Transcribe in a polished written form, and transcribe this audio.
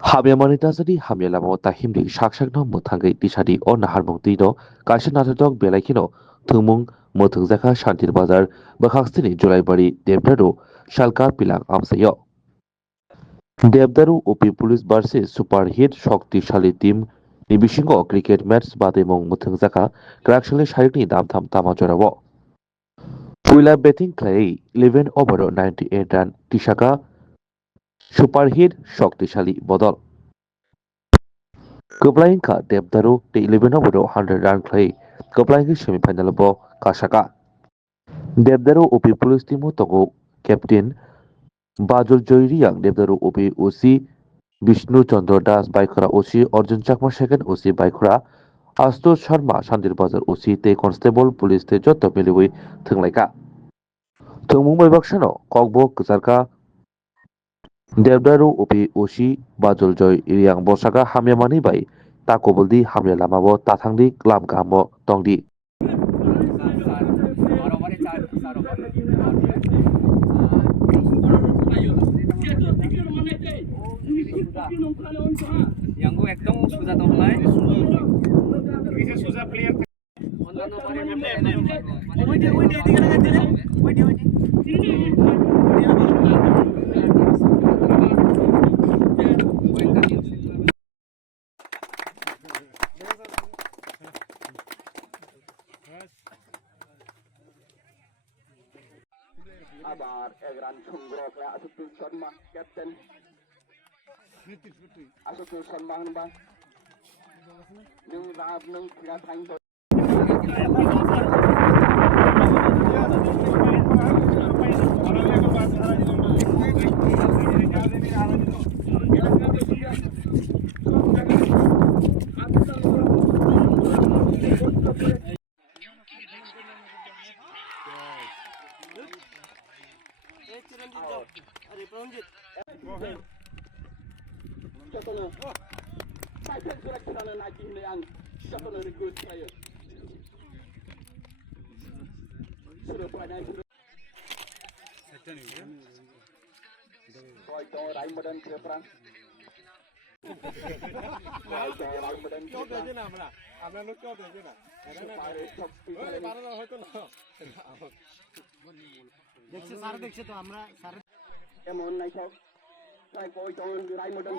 Hamya manita sadi hamya lama ta himri sakno muthangai tisadi o naharmung tino kaisa nathok belaikino thwngmung muthungjaka shantir bazar bakhakstini julaibari devdaru shalka pilang amsayo devdaru upi police versus superhit শক্তিশালী team ni bisingo cricket match bademung muthungjaka krakshali sharikni damtham tamajorabo puila batting clay 11 over 98 run tisaka superhit শক্তিশালী bodol Keplaingka Devdaru di 11 over 100 run clay keplaingi semifinal bo kasaka Devdaru upi pulis timu togo captain Bajul Joyriyang Devdaru upi usi Vishnu Chandra Das Baikora usi Arjun Chakma second usi Baikora Astos Sharma Shandir Bazar usi te constable pulis te joto miliwi thunglaika Thwngmung bai baksano kokbo kcharka Devdaru upi usi Bajul Joy Riyang bosaka hamyamani bai takoboldi hamya lamabo tathangdi klam kamo tongdi yang gue ekdom sudah tahu mulai bisa susah player আবার এক run সংগ্রহ করে Ashutosh Sharma captain Ashutosh Sharma হনবা নং রাব নং ক্রীড়া থাইন Jatuhnya, saya sudah naik ini yang jatuhnya rekrut saya. Sudah banyak sudah. Koi to rai madan keperan. Koi to rai madan keperan. আমরা লোক কেউ দেখে না ওই বারো হয়তো না দেখছে স্যার দেখছে তো আমরা স্যার এমন নাই সব তাই কই তো রাই মডেল